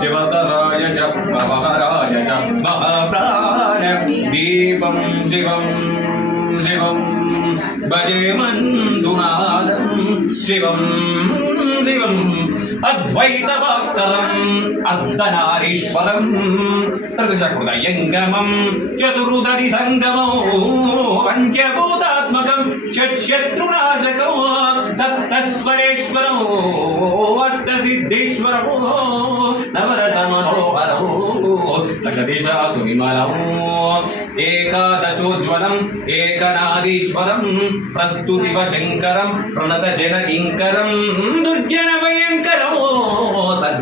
శివతరాయ చ భవహరాయ చ మహాప్రాణ దీపం శివం శివం. భజే శివం శివం అద్వైత భాస్కరం అర్ధనారీశ్వరం ప్రదశకృతయంగమం చతురుదరి సంగమో పంచభూతాత్మకం షట్శత్రునాశకో సప్తస్వరేశ్వరో అష్టసిద్ధేశ్వరో నవరస మనోహరో దశదిశాసు విమలం ఏకాదశోజ్వలం ఏకనాదీశ్వరం ప్రస్తుతివ శంకరం ప్రణత జన ఇంకరం దుర్జన భయంకరమో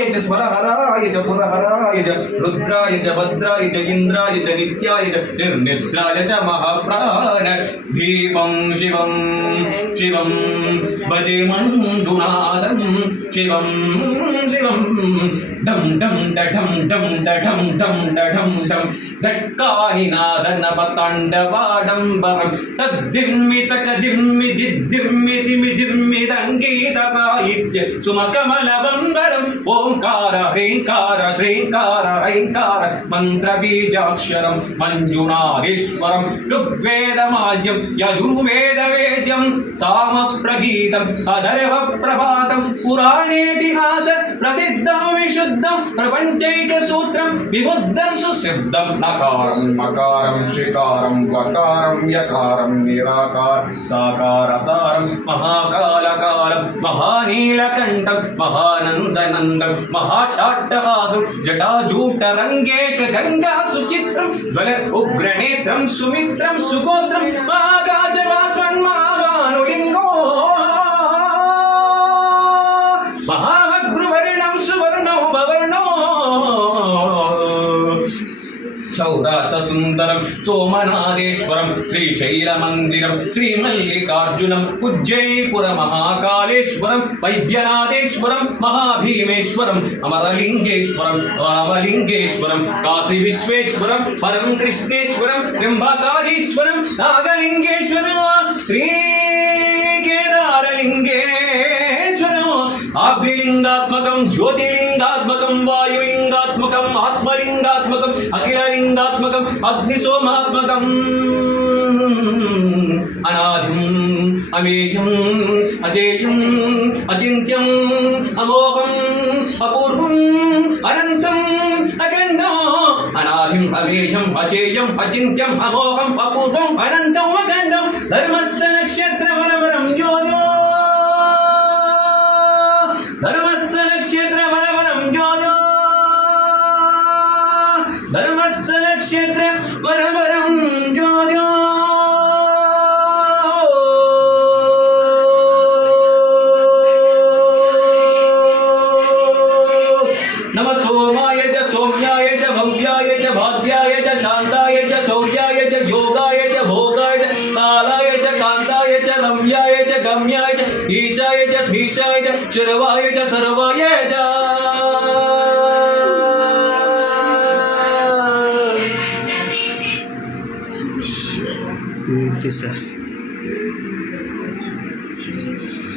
యజ స్వరహరాయ చ పురహరాయ చ రుద్రాయ చ భద్రాయ చ ఇంద్రాయ చ నిత్యాయ చ నిర్నిద్రాయ చ మహాప్రాణ దీపం శివం శివం భజే మంజునాదం శివం శివం. డం డం డఠం డం డఠం డం డఠం డం దట్కాని నాదన పతాండవాడంబరం తద్దిమ్మి తక దిమ్మి దిద్దిమ్మి దిమి దిమ్మి సంగీత సాహిత్య సుమకమల బంగరం ఓంకార హ్రీంకార శ్రీంకార హైంకార మంత్ర బీజాక్షరం మంజునారీశ్వరం ఋగ్వేదమాజ్యం యజుర్వేద వేద్యం సామ ప్రగీతం అధర్వ ప్రభాతం పురాణేతిహాస ప్రసిద్ధం విశుద్ధం ప్రపంచైక సూత్రం విబుద్ధం సుసిద్ధం నకారం మకారం శ్రీకారం వకారం యకారం నిరాకార సాకార సారం మహాకాలకాలం மகாநீலகண்டம் மகானந்தநந்தம் மகாஷாட்டகாசம் ஜடாஜூட்டரங்கேக கங்கா சுசித்ரம் ஜுவல உக்ரநேத்ரம் சுமித்ரம் சுகோத்ரம் ஆகாசவாஸ்வன்மா सुन्दरं सोमनादेश्वरं श्रीशैलमन्दिरं श्रीमल्लिकार्जुनम् उज्जैपुरमहाकालेश्वरं वैद्यनाथेश्वरं महाभीमेश्वरम् अमरलिङ्गेश्वरं रामलिङ्गेश्वरं काशीविश्वेश्वरं परं कृष्णेश्वरं ब्रह्मकालीश्वरं नागलिङ्गेश्वरं श्री ఆభ్యలింగాత్మకం జ్యోతిర్లింగాత్మకం వాయులింగాత్మకం ఆత్మలింగాత్మకం అఖిలలింగాత్మకం అగ్నిసోమాత్మకం. అనాథం అమేయం అజేయం అచింత్యం అమోహం అపూర్వం అనంతం అఖండం అనాథం అమేషం అచేయం అచింత్యం అమోహం అపూర్వం అనంతం అఖండం गम्याय च ईशाय च श्रीशाय च चरवाय च सर्वाय च जी सर